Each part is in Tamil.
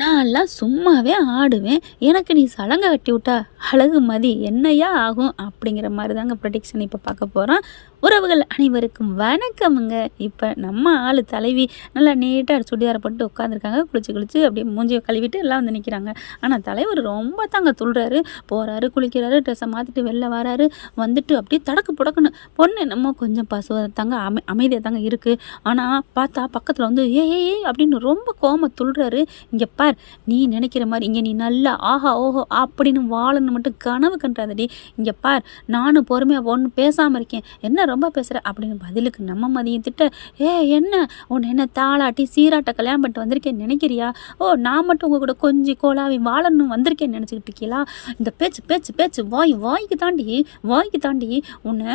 நான்லாம் சும்மாவே ஆடுவேன். எனக்கு நீ சலங்கை கட்டி விட்டா அழகு மதி என்னய்யா ஆகும்? அப்படிங்கிற மாரி தாங்க ப்ரெடிக்ஷன் இப்ப பார்க்க போறோம். உறவுகள் அனைவருக்கும் வணக்கமுங்க. இப்ப நம்ம ஆளு தலைவி நல்லா நீட்டா சுடிதார போட்டு உட்காந்துருக்காங்க. குளிச்சு அப்படியே மூஞ்சிய கழுவிட்டு எல்லாம் வந்து நிக்கிறாங்க. ஆனா தலைவர் ரொம்ப தாங்க துள்றாரு. போறாரு, குளிக்கிறாரு, ட்ரெஸ்ஸ மாத்திட்டு வெளில வராரு. வந்துட்டு அப்படியே தடக்கு புடக்குன்னு பொண்ணு என்னமோ கொஞ்சம் பசுவா தாங்க அமைதியா தாங்க இருக்கு. ஆனா பார்த்தா பக்கத்துல வந்து ஏய் ஏய் ஏய் அப்படின்னு ரொம்ப கோவமா துள்றாரு. இங்க பார், நீ நினைக்கிற மாதிரி இங்கே நீ நல்லா ஆஹா ஓஹோ அப்படின்னு வாழன்னு மட்டும் கனவு கண்டாதடி. இங்கே பார், நானும் பொறுமையாக ஒன்று பேசாமல் இருக்கேன், என்ன ரொம்ப பேசுகிற அப்படின்னு பதிலுக்கு நம்ம மதியம் திட்ட, என்ன உன்னை என்ன தாளாட்டி சீராட்ட கல்யாணம் பண்ணிட்டு வந்திருக்கேன்னு நினைக்கிறியா? ஓ, நான் மட்டும் உங்கள் கூட கொஞ்சம் கோலாவி வாழணும் வந்திருக்கேன்னு நினச்சிக்கிட்டு இருக்கீங்களா? இந்த பேச்சு பேச்சு பேச்சு வாய்க்கு தாண்டி உன்னை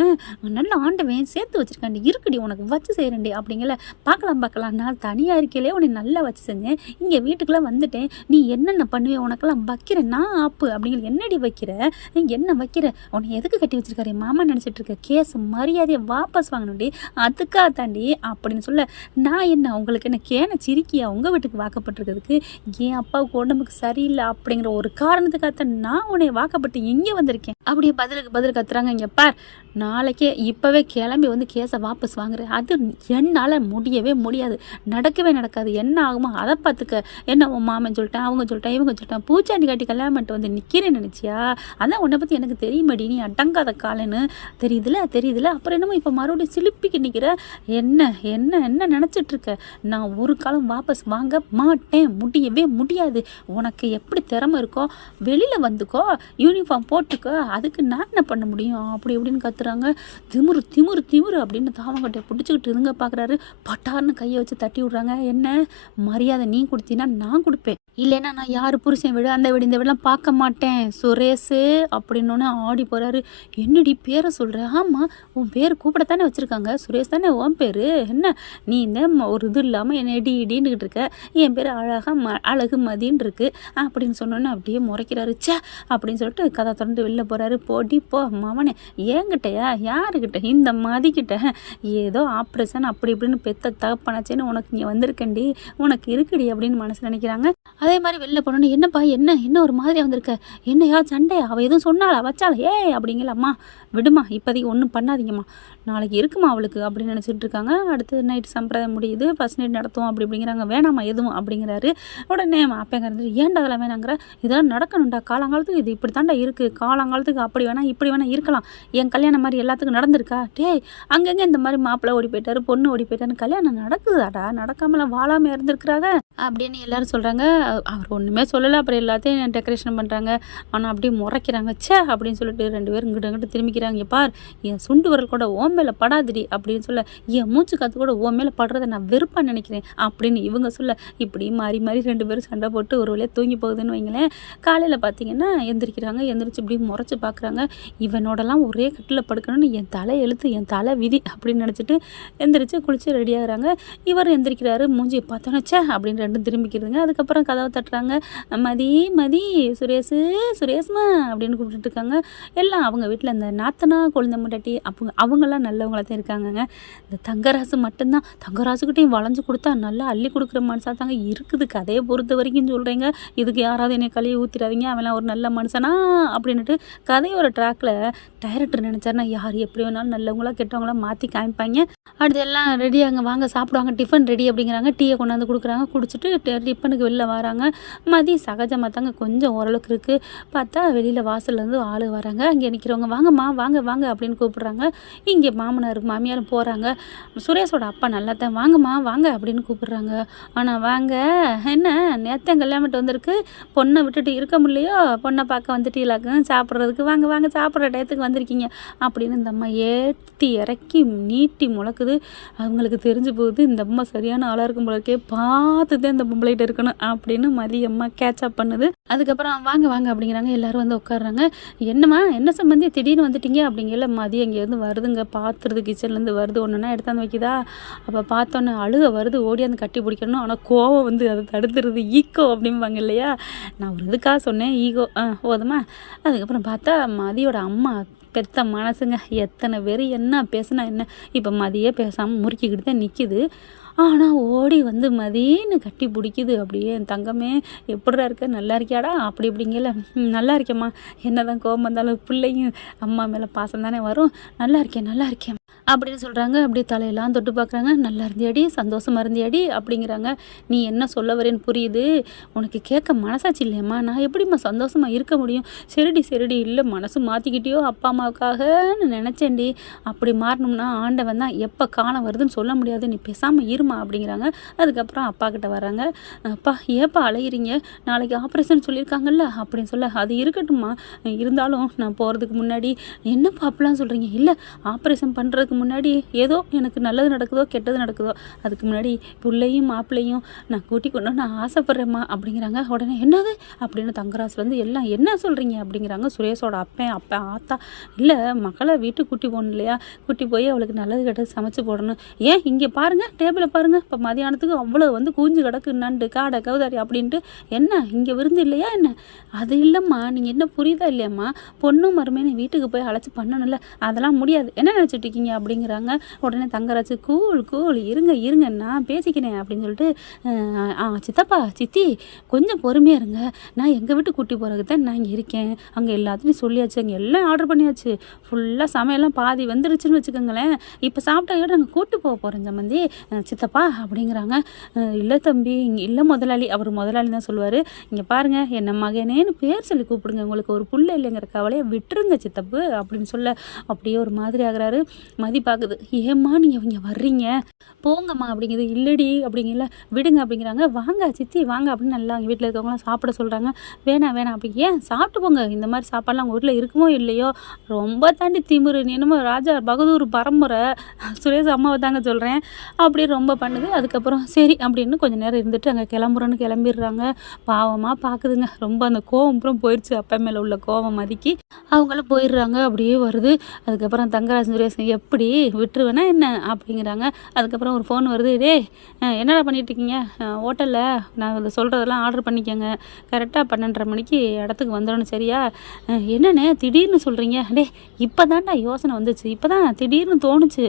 நல்ல ஆண்டவன் சேர்த்து வச்சிருக்காண்டி, இருக்குடி உனக்கு வச்சு செய்கிறேன்டி அப்படிங்கல. பார்க்கலாம் நான் தனியாக இருக்கையிலே உன்னை நல்லா வச்சு செஞ்சேன், இங்கே வீட்டுக்குள்ளே வந்துட்டேன், நீ என்னென்ன பண்ணுவேன், உனக்கெல்லாம் வைக்கிறேன் நான் ஆப்பு அப்படிங்கிற. என்னடி வைக்கிற, நீ என்ன வைக்கிற, உன்னை எதுக்கு கட்டி வச்சிருக்காரு மாமா நினச்சிட்டு இருக்க, கேஸ் மரியாதையை வாபஸ் வாங்கணும்டி, அதுக்காக தாண்டி அப்படின்னு சொல்ல. நான் என்ன உங்களுக்கு என்ன கேன சிரிக்கியா உங்கள் வீட்டுக்கு வாக்கப்பட்டிருக்கிறதுக்கு? என் அப்பாவுக்கு உடம்புக்கு சரியில்லை அப்படிங்கிற ஒரு காரணத்துக்காகத்தான் நான் உன்னை வாக்கப்பட்டு எங்கே வந்திருக்கேன் அப்படியே பதில் கத்துறாங்க. இங்கே பார், நாளைக்கே இப்போவே கிளம்பி வந்து கேஸை வாபஸ் வாங்குறேன், அது என்னால் முடியவே முடியாது, நடக்கவே நடக்காது, என்ன ஆகுமோ அதை பார்த்துக்க. என்ன உன் மாமன் சொல்லிட்டேன், அவங்க சொல்லிட்டேன், இவங்க சொல்லிட்டேன், பூச்சாண்டி காட்டி கல்யாணம் பண்ணிட்டு வந்து நிற்கிறேன்னு நினச்சியா? அதான் உன்னை பற்றி எனக்கு தெரியுமாடி, நீ அடங்காத காலன்னு தெரியுதுல, அப்புறம் என்னமோ இப்போ மறுபடியும் சிலிப்பிக்கு நிற்கிற. என்ன என்ன என்ன நினச்சிட்ருக்க? நான் ஒரு காலம் வாபஸ் வாங்க மாட்டேன், முடியவே முடியாது. உனக்கு எப்படி திறமை இருக்கோ வெளியில் வந்துக்கோ, யூனிஃபார்ம் போட்டுக்கோ, அதுக்கு நான் என்ன பண்ண முடியும் அப்படி இப்படின்னு கத்துறாங்க. திமுரு அப்படின்னு தாவங்கட்டையை பிடிச்சிக்கிட்டு இருங்க பார்க்குறாரு. பட்டார்னு கையை வச்சு தட்டி விட்றாங்க. என்ன மரியாதை நீ கொடுத்தீங்கன்னா நான் கொடுப்பேன், இல்லைன்னா நான் யார் புருஷன் வீடு அந்த வீடு இந்த வீடெலாம் பார்க்க மாட்டேன் சுரேஷு அப்படின்னோன்னு ஆடி போகிறாரு. என்னடி பேரை சொல்கிற? ஆமாம், உன் பேர் கூப்பிடத்தானே வச்சுருக்காங்க, சுரேஷ் தானே உன் பேர். என்ன நீ இந்த ஒரு இது இல்லாமல் என்னை இடின்னுக்கிட்டு இருக்க, என் பேர் அழகு மதின்னு இருக்கு அப்படின்னு சொன்னோன்னே அப்படியே முறைக்கிறாரு. சே அப்படின்னு சொல்லிட்டு கதை திறந்து வெளில போகிறாரு. போடி போ மவனே, ஏங்கிட்டயா யாருக்கிட்ட? இந்த மதிக்கிட்ட. ஏதோ ஆப்ரேஷன் அப்படி இப்படின்னு பெத்த தகப்பனாச்சேன்னு உனக்கு இங்கே வந்திருக்கண்டி, உனக்கு இருக்குடி அப்படின்னு மனசு நினைக்கிறாங்க. அதே மாதிரி வெளில போனோன்னு என்னப்பா என்ன ஒரு மாதிரியாக வந்திருக்க, என்னையா சண்டையா, அவள் எதுவும் சொன்னாளா வச்சாளா அப்படிங்கல. அம்மா விடுமா, இப்போதைக்கு ஒன்றும் பண்ணாதீங்கம்மா, நாளைக்கு இருக்குமா அவளுக்கு அப்படின்னு நினச்சிட்டு இருக்காங்க. அடுத்து நைட்டு சம்பிரதாயம் முடியுது, ஃபஸ்ட் நைட் நடத்துவோம் அப்படி அப்படிங்கிறாங்க. வேணாம்மா எதுவும் அப்படிங்கிறாரு. உடனே அப்பங்க இருந்துட்டு ஏன்டா அதெல்லாம் வேணாங்கிற, இதெல்லாம் நடக்கணும்டா, காலங்காலத்துக்கு இது இப்படி தாண்டா இருக்குது, காலங்காலத்துக்கு அப்படி வேணாம் இப்படி வேணால் இருக்கலாம், என் கல்யாணம் மாதிரி எல்லாத்துக்கும் நடந்திருக்கா? அங்கங்கே இந்த மாதிரி மாப்பிள்ளை ஓடி போயிட்டாரு, பொண்ணு ஓடி போயிட்டாருன்னு கல்யாணம் நடக்குதாடா, நடக்காமலாம் வாழாமல் இருந்திருக்கிறாங்க அப்படின்னு எல்லாரும் சொல்கிறாங்க. அவர் ஒன்றுமே சொல்லலை. அப்புறம் எல்லாத்தையும் டெக்கரேஷன் பண்ணுறாங்க. ஆனால் அப்படியே முறைக்கிறாங்க. சே அப்படின்னு சொல்லிட்டு ரெண்டு பேரும் இங்கிட்ட திரும்பிக்கிறாங்க. பார், என் சுண்டு வரல் கூட ஓ மேலே படாதிரி அப்படின்னு சொல்ல, என் மூச்சு காற்று கூட ஓ மேலே படுறதை நான் வெறுப்பாக நினைக்கிறேன் அப்படின்னு இவங்க சொல்ல, இப்படி மாறி ரெண்டு பேரும் சண்டை போட்டு ஒரு வழியாக தூங்கி போகுதுன்னு வைங்களேன். காலையில் பார்த்தீங்கன்னா எந்திரிக்கிறாங்க. எந்திரிச்சு இப்படி முறைச்சி பார்க்குறாங்க. இவனோடலாம் ஒரே கட்டில் படுக்கணும்னு என் தலை எழுத்து, என் தலை விதி அப்படின்னு நினச்சிட்டு எந்திரிச்சு குளித்து ரெடி ஆகுறாங்க. இவர் எந்திரிக்கிறாரு. மூஞ்சி பார்த்தோன்னே சே அப்படின்னு ரெண்டும் திரும்பிக்கிறதுங்க. அதுக்கப்புறம் கதவை தட்டுறாங்க. மதி சுரேஷ்மா அப்படின்னு கூப்பிட்டுட்டு இருக்காங்க. எல்லாம் அவங்க வீட்டில் இந்த நாத்தனா குழந்தை முட்டாட்டி அவங்கெல்லாம் நல்லவங்களா தான் இருக்காங்கங்க. இந்த தங்கராசு மட்டும்தான், தங்கராசுக்கிட்டையும் வளைஞ்சு கொடுத்தா நல்லா அள்ளி கொடுக்குற மனுஷா தாங்க இருக்குது. கதையை பொறுத்த வரைக்கும் சொல்கிறேங்க. இதுக்கு யாராவது என்னை கழுவி ஊற்றிடாதீங்க, அவெல்லாம் ஒரு நல்ல மனுஷனா அப்படின்ட்டு கதையோட ட்ராக்கில் டைரக்டர் நினச்சாருன்னா யார் எப்படி வேணாலும் நல்லவங்களா கெட்டவங்களா மாற்றி காமிப்பாங்க. அடுத்து எல்லாம் ரெடியாங்க, வாங்க சாப்பிடுவாங்க, டிஃபன் ரெடி அப்படிங்கிறாங்க. டீயை கொண்டாந்து கொடுக்குறாங்க. குடிச்சிட்டு டிஃபனுக்கு வெளில வராங்க. மதி சகஜமாக தாங்க கொஞ்சம் ஓரளவுக்கு இருக்குது. பார்த்தா வெளியில் வாசல்லேருந்து ஆள் வராங்க. அங்கே நிற்கிறவங்க வாங்கம்மா வாங்க அப்படின்னு கூப்பிட்றாங்க. இங்கே மாமனார் மாமியாரும் போகிறாங்க. சுரேஷோட அப்பா நல்லா தான் வாங்கம்மா வாங்க அப்படின்னு கூப்பிட்றாங்க. ஆனால் வாங்க என்ன நேற்று கல்யாணம் வந்திருக்கு, பொண்ணை விட்டுட்டு இருக்க முடியலையோ, பொண்ணை பார்க்க வந்துட்டீங்களாக்கு, சாப்பிட்றதுக்கு வாங்க சாப்பிட்ற டயத்துக்கு வந்திருக்கீங்க அப்படின்னு இந்த அம்மா ஏற்றி இறக்கி நீட்டி முழக்குது. அவங்களுக்கு தெரிஞ்சு போகுது இந்த அம்மா சரியான ஆளாக இருக்கும் போலக்கே, பார்த்து தான் இந்த பொம்பளைகிட்ட இருக்கணும் அப்படின்னு மதியம்மா கேட்சப் பண்ணுது. அதுக்கப்புறம் வாங்க அப்படிங்கிறாங்க. எல்லாரும் வந்து உட்காடுறாங்க. என்னம்மா என்ன சம்பந்தி திடீர்னு வந்துட்டீங்க அப்படிங்கல. மதியம் இங்கேருந்து வருதுங்க, பார்த்துருது, கிச்சன்லேருந்து வருது, ஒன்றுனா எடுத்தாந்து வைக்கிதா. அப்போ பார்த்தோன்னே அழுக வருது, ஓடியாந்து கட்டி பிடிக்கணும். ஆனால் கோவம் வந்து அதை தடுத்துருது. ஈகோ அப்படிம்பாங்க இல்லையா, நான் ஒரு இதுக்காக சொன்னேன் ஈகோ போதுமா. அதுக்கப்புறம் பார்த்தா மதியோட அம்மா பெத்த மனசுங்க, எத்தனை பேர் என்ன பேசுனா என்ன, இப்போ மதியே பேசாமல் முறுக்கிக்கிட்டு தான் நிற்கிது. ஆனால் ஓடி வந்து மதின்னு கட்டி பிடிக்குது. அப்படியே என் தங்கமே எப்படிடா இருக்க, நல்லா இருக்கியாடா அப்படி இப்படிங்கல. நல்லா இருக்கேம்மா, என்ன தான் கோவம் வந்தாலும் பிள்ளையும் அம்மா மேலே பாசம் தானே வரும். நல்லா இருக்கேன் நல்லா இருக்கேன் அப்படின்னு சொல்கிறாங்க. அப்படியே தலையெல்லாம் தொட்டு பார்க்குறாங்க. நல்லா இருந்தியாடி, சந்தோஷமா இருந்தியாடி அப்படிங்கிறாங்க. நீ என்ன சொல்ல வரேன்னு புரியுது, உனக்கு கேட்க மனசாச்சு இல்லையம்மா, நான் எப்படிம்மா சந்தோஷமாக இருக்க முடியும். சரிடி சரிடி, இல்லை மனசு மாற்றிக்கிட்டியோ அப்பா அம்மாவுக்காகன்னு நினச்சேன்டி. அப்படி மாறணும்னா ஆண்டவன் தான் எப்போ காலம் வருதுன்னு சொல்ல முடியாது, நீ பேசாமல் இருமா அப்படிங்கிறாங்க. அதுக்கப்புறம் அப்பா கிட்ட வர்றாங்க. அப்பா ஏப்பா அலையிறீங்க, நாளைக்கு ஆப்ரேஷன் சொல்லியிருக்காங்கல்ல அப்படின்னு சொல்ல. அது இருக்கட்டும்மா, இருந்தாலும் நான் போகிறதுக்கு முன்னாடி என்னப்பா அப்படிலாம் சொல்கிறீங்க. இல்லை ஆப்ரேஷன் பண்ணுறதுக்கு முன்னாடி ஏதோ எனக்கு நல்லது நடக்குதோ கெட்டது நடக்குதோ, அதுக்கு முன்னாடி பிள்ளையும் மாப்பிள்ளையும் நான் கூட்டி கொண்டு நான் ஆசைப்பட்றேம்மா அப்படிங்கிறாங்க. உடனே என்னது அப்படின்னு தங்கராசுலேருந்து எல்லாம் என்ன சொல்கிறீங்க அப்படிங்கிறாங்க. சுரேஷோட அப்பா ஆத்தா, இல்லை மக்களை வீட்டுக்கு கூட்டி போகணும் இல்லையா, கூட்டி போய் அவளுக்கு நல்லது கெட்டது சமைச்சு போடணும். ஏன் இங்கே பாருங்கள் டேபிளை பாருங்கள், இப்போ மதியானத்துக்கு அவ்வளோ வந்து கூஞ்சு கிடக்கு, நண்டு காடை கவுதாரி அப்படின்ட்டு. என்ன இங்கே விருந்து இல்லையா என்ன? அது இல்லைம்மா, நீங்கள் என்ன புரியுதா இல்லையாம்மா, பொண்ணும் மருமையை வீட்டுக்கு போய் அழைச்சி பண்ணணும்ல, அதெல்லாம் முடியாது, என்ன நினச்சிட்டு இருக்கீங்க அப்படிங்கிறாங்க. உடனே தங்கராஜு கூல் இருங்க நான் பேசிக்கிறேன் அப்படின்னு சொல்லிட்டு, சித்தப்பா சித்தி கொஞ்சம் பொறுமையாக இருங்க, நான் எங்கள் வீட்டு கூட்டி போகிறதுக்கு தான் நான் இங்கே இருக்கேன், அங்கே எல்லாத்தையும் சொல்லியாச்சு, அங்கே எல்லாம் ஆர்டர் பண்ணியாச்சு, ஃபுல்லாக சமையல்லாம் பாதி வந்துருச்சுன்னு வச்சுக்கோங்களேன், இப்போ சாப்பிட்டா நாங்கள் கூட்டி போக போகிறோம் சம்மந்தி சித்தப்பா அப்படிங்கிறாங்க. இல்லை தம்பி, இங்கே இல்லை முதலாளி, அவர் முதலாளி தான் சொல்லுவார், இங்கே பாருங்கள் என்ன மகனேன்னு பேர் சொல்லி கூப்பிடுங்க, உங்களுக்கு ஒரு புள்ள இல்லைங்கிற கவலையை விட்டுருங்க சித்தப்பு அப்படின்னு சொல்ல. அப்படியே ஒரு மாதிரி ஆகுறாரு. மதி பார்க்குது, ஏம்மா நீங்கள் இங்கே வர்றீங்க, போங்கம்மா அப்படிங்கிறது. இல்லடி அப்படிங்கல, விடுங்க அப்படிங்கிறாங்க. வாங்க சித்தி வாங்க அப்படின்னு நல்லா அங்கே வீட்டில் இருக்கவங்களாம் சாப்பிட சொல்கிறாங்க. வேணாம் அப்படிங்க, ஏன் சாப்பிட்டு போங்க, இந்த மாதிரி சாப்பாடுலாம் உங்கள் வீட்டில் இருக்குமோ இல்லையோ, ரொம்ப தாண்டி திமிரு, நீ என்னமோ ராஜா பகதூர் பரம்பரை, சுரேஷ் அம்மாவை தாங்க சொல்கிறேன் அப்படி ரொம்ப பண்ணுது. அதுக்கப்புறம் சரி அப்படின்னு கொஞ்சம் நேரம் இருந்துட்டு அங்கே கிளம்புறோன்னு கிளம்பிடுறாங்க. பாவமாக பார்க்குதுங்க, ரொம்ப அந்த கோவம் அப்புறம் போயிடுச்சு, அப்பா மேலே உள்ள கோவம் மதிக்கி அவங்களும் போயிடுறாங்க. அப்படியே வருது. அதுக்கப்புறம் தங்கராஜ் சுரேஷ் எப்படி விட்டுருவேனா என்ன அப்படிங்கிறாங்க. அதுக்கப்புறம் ஒரு ஃபோன் வருது. என்னடா பண்ணிட்டு இருக்கீங்க, ஹோட்டலில் நான் அதை சொல்கிறதெல்லாம் ஆர்டர் பண்ணிக்கோங்க, கரெக்டாக 12:30 மணிக்கு இடத்துக்கு வந்துடணும் சரியா. என்னண்ணே திடீர்னு சொல்கிறீங்க, இப்போ தான்டா யோசனை வந்துச்சு, இப்போ தான் திடீர்னு தோணுச்சு,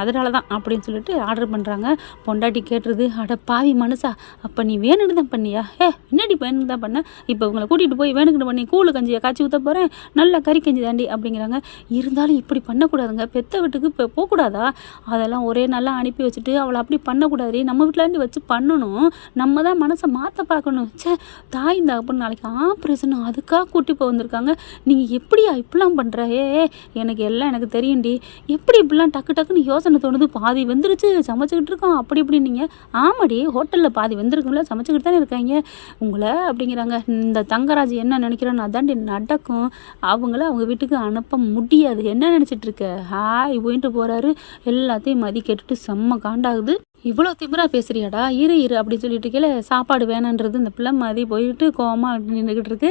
அதனால தான் அப்படின்னு சொல்லிட்டு ஆர்டர் பண்ணுறாங்க. பொண்டாட்டி கேட்டுருது, அட பாவி மனுஷா, அப்போ நீ வேணுன்னு தான் பண்ணியா, என்னடி வேணுன்னு தான் பண்ண, இப்போ உங்களை கூட்டிகிட்டு போய் வேணுக்குன்னு பண்ணி கூழு கஞ்சியை காய்ச்சி ஊற்ற போகிறேன், நல்லா கறி கஞ்சி தாண்டி அப்படிங்கிறாங்க. இருந்தாலும் இப்படி பண்ணக்கூடாதுங்க, பெத்த வீட்டுக்கு இப்போ போகக்கூடாதா, அதெல்லாம் ஒரே நல்லா அனுப்பி வச்சுட்டு அவளை அப்படி பண்ணக்கூடாது, நம்ம வீட்டிலேருந்து வச்சு பண்ணணும், நம்ம தான் மனசை மாற்ற பார்க்கணும். தாய் இந்த அப்படின்னு நாளைக்கு ஆப்ரேஷன், அதுக்காக கூட்டி போய் வந்திருக்காங்க, நீங்கள் எப்படியா இப்படிலாம் பண்ணுற, எனக்கு எல்லாம் எனக்கு தெரியும்டி, எப்படி இப்படிலாம் டக்குன்னு யோசனை தோணுது, பாதி வந்துருச்சு சமைச்சிக்கிட்டு இருக்கோம் அப்படி இப்படின்னீங்க. ஆமாடி ஹோட்டலில் பாதி வந்திருக்கும்ல, சமைச்சிக்கிட்டு தானே இருக்காங்க உங்களை அப்படிங்கிறாங்க. இந்த தங்கராஜ் என்ன நினைக்கிறேன்னு அதாண்டி நடக்கும், அவங்கள அவங்க வீட்டுக்கு அனுப்ப முடியாது, என்ன நினச்சிட்டு இருக்க, ஹாய் போயிட்டு போகிறாரு. எல்லாத்தையும் மதி கேட்டுட்டு செம்ம காண்டாகுது. இவ்வளோ திமிரா பேசுறியாடா, இரு அப்படின்னு சொல்லிட்டு இருக்கல, சாப்பாடு வேணான்றது இந்த பிள்ளை மதி போயிட்டு கோவமாக நின்றுக்கிட்டு இருக்கு.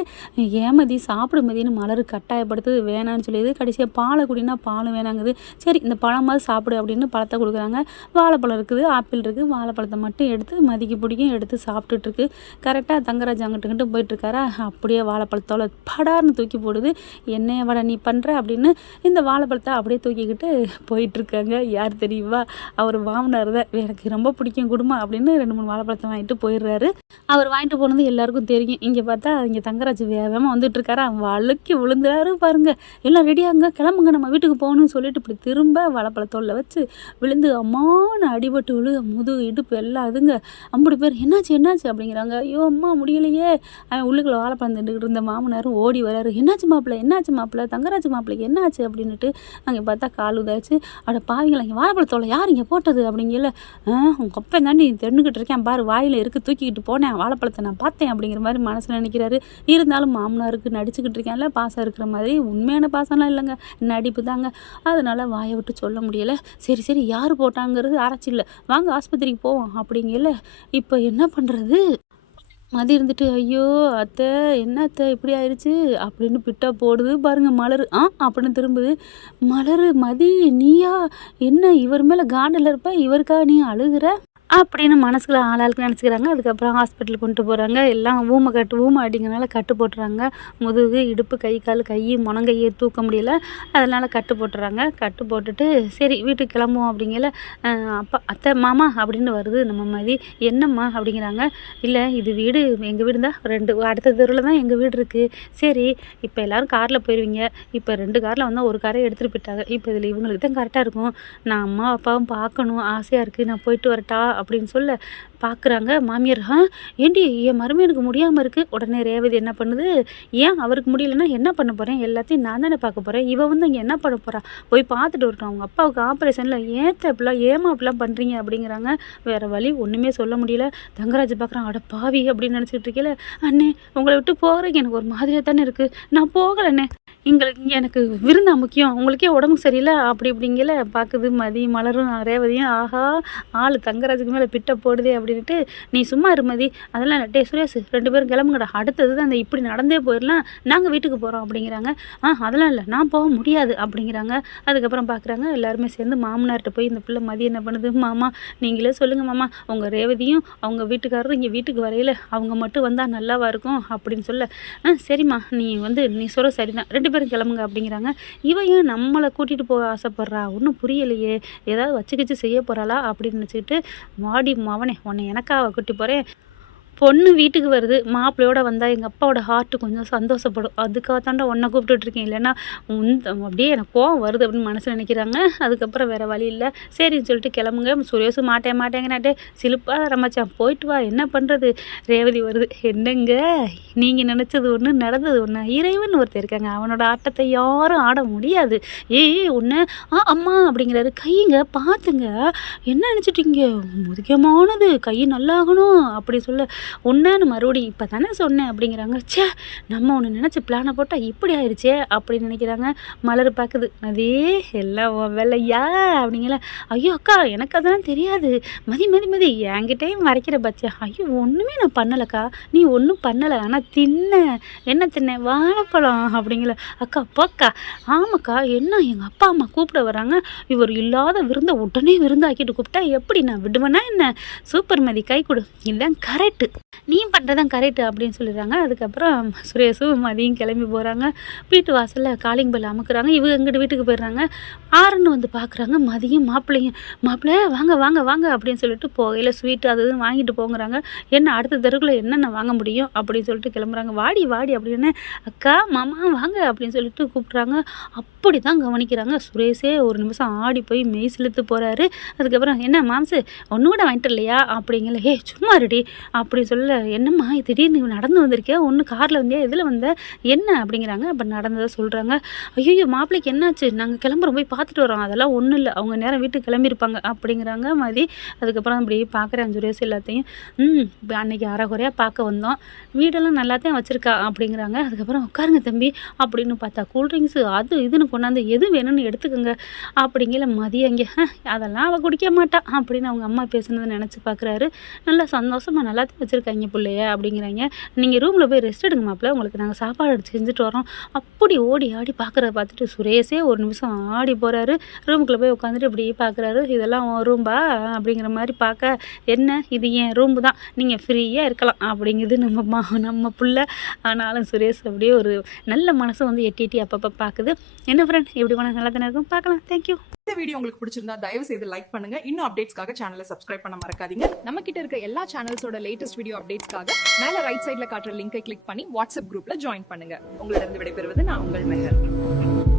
ஏமதி சாப்பிடு மதின்னு மலர் கட்டாயப்படுத்துது, வேணான்னு சொல்லிடுது. கடைசியாக பாலை குடினா பாலும் வேணாங்குது. சரி இந்த பழமாவது சாப்பிடு அப்படின்னு பழத்தை கொடுக்குறாங்க. வாழைப்பழம் இருக்குது, ஆப்பிள் இருக்குது, வாழைப்பழத்தை மட்டும் எடுத்து மதிக்கு பிடிக்கும் எடுத்து சாப்பிட்டுட்ருக்கு. கரெக்டாக தங்கராஜ் அங்கிட்டு போயிட்டுருக்காரா, அப்படியே வாழைப்பழத்தோட படார்னு தூக்கி போடுது. என்னைய வட நீ பண்ணுற அப்படின்னு இந்த வாழைப்பழத்தை அப்படியே தூக்கிக்கிட்டு போயிட்டுருக்காங்க. யார் தெரியுமா, அவர் மாமனார் தான், எனக்கு ரொம்ப பிடிக்கும் குடும்பம் அப்படின்னு 2-3 வாழைப்பழத்தை வாங்கிட்டு போயிடுறாரு. அவர் வாங்கிட்டு போனது எல்லாருக்கும் தெரியும். இங்கே பார்த்தா இங்கே தங்கராஜ் வேகமாக வந்துட்டு இருக்காரு. அவன் வழுக்கி விழுந்துறாரு பாருங்க. எல்லாம் ரெடியாகுங்க, கிளம்புங்க நம்ம வீட்டுக்கு போகணும்னு சொல்லிட்டு இப்படி திரும்ப வாழைப்பழத்தோல்ல வச்சு விழுந்து அம்மானு அடிபட்டு விழு, முதுகு இடுப்பு எல்லாம் அதுங்க. அப்படி பேர் என்னாச்சு அப்படிங்கிறாங்க. ஐயோ அம்மா முடியலையே. அவன் உள்ளுக்குள்ள வாழைப்பழம் திண்டுக்கிட்டு இருந்த மாமனாரும் ஓடி வராரு. என்னாச்சு மாப்பிள்ளை தங்கராஜ் மாப்பிள்ளைக்கு என்னாச்சு அப்படின்னுட்டு அங்கே பார்த்தா கால் உதாச்சு. அட பாவிங்களா, இங்கே வாழைப்பழத்தோலை யார் இங்கே போட்டது அப்படிங்கல. உங்கள் அப்பா தாண்டி தென்னுக்கிட்டு இருக்கேன் பாரு, வாயில் இருக்குது தூக்கிக்கிட்டு போனேன், வாழைப்பழத்தை நான் பார்த்தேன் அப்படிங்கிற மாதிரி மனசில் நினைக்கிறாரு. இருந்தாலும் மாமனாருக்கு நடிச்சுக்கிட்டு இருக்கேன்ல, பாசம் இருக்கிற மாதிரி, உண்மையான பாசம்லாம் இல்லைங்க, நடிப்பு தாங்க. அதனால் வாயை விட்டு சொல்ல முடியலை. சரி யார் போட்டாங்கிறது ஆராய்ச்சி இல்லை, வாங்க ஆஸ்பத்திரிக்கு போவோம் அப்படிங்கல. இப்போ என்ன பண்ணுறது, மதி இருந்துட்டு ஐயோ அத்தை என்ன அத்தை இப்படி ஆயிடுச்சு அப்படின்னு பிட்டா போடுது பாருங்க. மலர் அப்படின்னு திரும்புது. மலர், மதி நீயா, என்ன இவர் மேலே காண்டில் இருப்ப, இவருக்காக நீ அழுகிற அப்படின்னு மனசுக்குள்ள ஆளாளுக்கு நினச்சிக்கிறாங்க. அதுக்கப்புறம் ஹாஸ்பிட்டலுக்கு கொண்டு போகிறாங்க. எல்லாம் ஊமை அடிங்கிறனால கட்டு போட்டுறாங்க. முதுகு, இடுப்பு, கை, கால், முனங்கையை தூக்க முடியல. அதனால் கட்டு போட்டுறாங்க. கட்டு போட்டுட்டு சரி வீட்டுக்கு கிளம்புவோம் அப்படிங்கல அப்பா அத்தை மாமா அப்படின்னு வருது நம்ம மாதிரி. என்னம்மா அப்படிங்கிறாங்க. இல்லை இது வீடு எங்கள் வீடு தான், 2 அடுத்த தெருவில் தான் எங்கள் வீடு இருக்குது. சரி இப்போ எல்லோரும் காரில் போயிடுவீங்க. இப்போ 2 காரில் வந்தால் ஒரு காரை எடுத்துகிட்டு போயிட்டாங்க. இப்போ இதில் இவங்களுக்கு தான் கரெக்டாக இருக்கும். நான் அம்மா அப்பாவும் பார்க்கணும், ஆசையாக இருக்குது, நான் போயிட்டு வரட்டா அப்படின்னு சொல்ல பார்க்குறாங்க. மாமியார் ஏண்டி என் மருமகனுக்கு முடியாமல் இருக்குது. உடனே ரேவதி என்ன பண்ணுது, ஏன் அவருக்கு முடியலன்னா என்ன பண்ண போகிறேன், எல்லாத்தையும் நான் தானே பார்க்க போகிறேன், இவ வந்து இங்கே என்ன பண்ண போகிறா, போய் பார்த்துட்டு வரட்டும், அவங்க அப்பாவுக்கு ஆப்ரேஷனில் ஏமா அப்படிலாம் பண்ணுறீங்க அப்படிங்கிறாங்க. வேறு வழி ஒன்றுமே சொல்ல முடியல. தங்கராஜ் பார்க்குறான். அட பாவி அப்படின்னு நினச்சிட்டு இருக்கல. அண்ணே உங்களை விட்டு போகிறதுக்கு எனக்கு ஒரு மாதிரியாக தானே இருக்குது, நான் போகலண்ணே, எனக்கு விருந்தா முக்கியம், உங்களுக்கே உடம்பு சரியில்லை அப்படி இப்படிங்கல பார்க்குது மதி. மலரும் ரேவதியும் ஆஹா ஆள் தங்கராஜுக்கு மேலே பிட்ட போடுதே அப்படின்ட்டு நீ சும்மா இருமதி, அதெல்லாம் டே சுரேஷ் 2 பேரும் கிளம்புங்கடா, அடுத்தது தான் அந்த இப்படி நடந்தே போயிடலாம், நாங்கள் வீட்டுக்கு போகிறோம் அப்படிங்கிறாங்க. அதெல்லாம் இல்லை நான் போக முடியாது அப்படிங்கிறாங்க. அதுக்கப்புறம் பார்க்குறாங்க எல்லாருமே சேர்ந்து மாமனார்கிட்ட போய் இந்த பிள்ளை மதி என்ன பண்ணுது, மாமா நீங்களே சொல்லுங்கள் மாமா, உங்கள் ரேவதியும் அவங்க வீட்டுக்காரரும் இங்கே வீட்டுக்கு வரையில் அவங்க மட்டும் வந்தால் நல்லாவா இருக்கும் அப்படின்னு சொல்ல சரிம்மா நீ சொல்ல சரிதான், 2 பேரும் கிளம்புங்க அப்படிங்கிறாங்க. இவன் ஏன் நம்மளை கூட்டிகிட்டு போக ஆசைப்பட்றா, ஒன்றும் புரியலையே, ஏதாவது வச்சுக்கிச்சு செய்ய போகிறாளா அப்படின்னு நினச்சிக்கிட்டு வாடி மவனே உன்னை எனக்காக கூட்டி போகிறேன், பொண்ணு வீட்டுக்கு வருது, மாப்பிள்ளையோட வந்தால் எங்கள் அப்பாவோட ஹார்ட்டு கொஞ்சம் சந்தோஷப்படும், அதுக்காக தாண்டா உன்னை கூப்பிட்டுட்ருக்கேன், இல்லைன்னா அப்படியே எனக்கு கோவம் வருது அப்படின்னு மனசில் நினைக்கிறாங்க. அதுக்கப்புறம் வேறு வழி இல்லை சரின்னு சொல்லிட்டு கிளம்புங்க. சுரேஷ் மாட்டேங்கிறாட்டே சிலுப்பாக ரமச்சான் போயிட்டு வா, என்ன பண்ணுறது. ரேவதி வருது. என்னங்க நீங்கள் நினச்சது ஒன்று நடந்தது ஒன்று, இறைவன் ஒருத்தர் இருக்காங்க, அவனோட ஆட்டத்தை யாரும் ஆட முடியாது. ஒன்று அம்மா அப்படிங்கிறாரு. கைங்க பார்த்துங்க, என்ன நினச்சிட்டிங்க, முக்கியமானது கை நல்லாகணும் அப்படி சொல்ல ஒன்றான்னு மறுபடியும் இப்போ தானே சொன்னேன் அப்படிங்கிறாங்க. சே நம்ம ஒன்று நினச்சி பிளானை போட்டால் இப்படி ஆயிடுச்சே அப்படின்னு நினைக்கிறாங்க. மலர் பார்க்குது. அதே எல்லாம் வெள்ளையா அப்படிங்களா. ஐயோ அக்கா எனக்கு அதெல்லாம் தெரியாது, மதி என்கிட்டையும் மறைக்கிற பச்சை. ஐயோ ஒன்றுமே நான் பண்ணலைக்கா, நீ ஒன்றும் பண்ணலை, ஆனால் என்ன தின்ன வாழைப்பழம் அப்படிங்களா. அக்கா போக்கா. ஆமாக்கா என்ன எங்கள் அப்பா அம்மா கூப்பிட வராங்க, இவர் இல்லாத விருந்தை உடனே விருந்தாக்கிட்டு கூப்பிட்டா எப்படி நான் விடுவேனா என்ன. சூப்பர் மதி கை கொடு, இதுதான் கரெக்டு, நீ பண்ணுறதான் கரெக்டு அப்படின்னு சொல்லிடுறாங்க. அதுக்கப்புறம் சுரேஷும் மதியும் கிளம்பி போகிறாங்க. வீட்டு வாசலில் காலிங் பெல் அமுக்குறாங்க. இவங்க எங்கிட்ட வீட்டுக்கு போயிடுறாங்க. ஆறுன்னு வந்து பார்க்குறாங்க. மதியும் மாப்பிள்ளை வாங்க வாங்க வாங்க அப்படின்னு சொல்லிட்டு போகையில் ஸ்வீட்டு அது இதுன்னு வாங்கிட்டு போங்கிறாங்க. என்ன அடுத்த தெருவில் என்னென்ன வாங்க முடியும் அப்படின்னு சொல்லிட்டு கிளம்புறாங்க. வாடி அப்படின்னு அக்கா மாமா வாங்க அப்படின்னு சொல்லிட்டு கூப்பிட்றாங்க. அப்படி தான் கவனிக்கிறாங்க. சுரேஷே ஒரு நிமிஷம் ஆடி போய் மெய் செலுத்து போகிறாரு. அதுக்கப்புறம் என்ன மாம்சு ஒன்று கூட வாங்கிட்டு இல்லையா அப்படிங்கல. சும்மா ரெடி அப்படி சொல்ல. என்னம்மா திடீர்னு நடந்து வந்திருக்கியா, ஒன்று காரில் வந்தியா, எதில் வந்த என்ன அப்படிங்கிறாங்க. அப்போ நடந்ததை சொல்கிறாங்க. ஐயோ மாப்பிள்ளைக்கு என்னாச்சு, நாங்கள் கிளம்புறோம் போய் பார்த்துட்டு வரோம், அதெல்லாம் ஒன்றும் இல்லை, அவங்க நேரம் வீட்டுக்கு கிளம்பியிருப்பாங்க அப்படிங்கிறாங்க மதி. அதுக்கப்புறம் அப்படி பார்க்குறேன் சுரேஷ் எல்லாத்தையும். அன்றைக்கி அரைகுறையாக பார்க்க வந்தோம், வீடெல்லாம் நல்லாத்தையும் வச்சுருக்கா அப்படிங்கிறாங்க. அதுக்கப்புறம் உட்காருங்க தம்பி அப்படின்னு பார்த்தா கூல்ட்ரிங்க்ஸு அது இதுன்னு கொண்டாந்து எது வேணும்னு எடுத்துக்கோங்க அப்படிங்கிற மதி. அங்கே அதெல்லாம் அவள் குடிக்க மாட்டா அப்படின்னு அவங்க அம்மா பேசுனதை நினச்சி பார்க்குறாரு. நல்லா சந்தோஷமாக நல்லாத்தையும் வச்சுருக்காங்க பிள்ளைய அப்படிங்கிறாங்க. நீங்கள் ரூமில் போய் ரெஸ்ட் எடுங்க மாப்பிள்ள, உங்களுக்கு நாங்கள் சாப்பாடு எடுத்து செஞ்சுட்டு வரோம். அப்படி ஓடி ஆடி பார்க்குறத பார்த்துட்டு சுரேஷே ஒரு நிமிஷம் ஆடி போகிறாரு. ரூமுக்குள்ளே போய் உட்காந்துட்டு இப்படி பார்க்குறாரு. இதெல்லாம் ரூம்பா அப்படிங்கிற மாதிரி பார்க்க, என்ன இது என் ரூம்பு தான், நீங்கள் ஃப்ரீயாக இருக்கலாம் அப்படிங்குது நம்ம பிள்ளை. ஆனாலும் சுரேஷ் அப்படியே ஒரு நல்ல மனசை வந்து எட்டி அப்பப்போ பார்க்குது. என்ன ஃப்ரெண்ட் எப்படி போனால் நல்லா தானே இருக்கும், பார்க்கலாம். தேங்க்யூ. இந்த வீடியோ உங்களுக்கு பிடிச்சிருந்தா தயவு செய்து லைக் பண்ணுங்க. இன்னும் அப்டேட்ஸ்க்காக சேனலை சப்ஸ்கிரைப் பண்ண மறக்காதீங்க. நம்ம கிட்ட இருக்க எல்லா சேனல்ஸோட லேட்டஸ்ட் வீடியோ அப்டேட்ஸ்க்காக மேல ரைட் சைட்ல காட்டுற லிங்கை கிளிக் பண்ணி வாட்ஸ்அப் குரூப்ல ஜாயின் பண்ணுங்க. உங்களிடம் விடைபெறுவது நான் உங்கள் மெஹர்.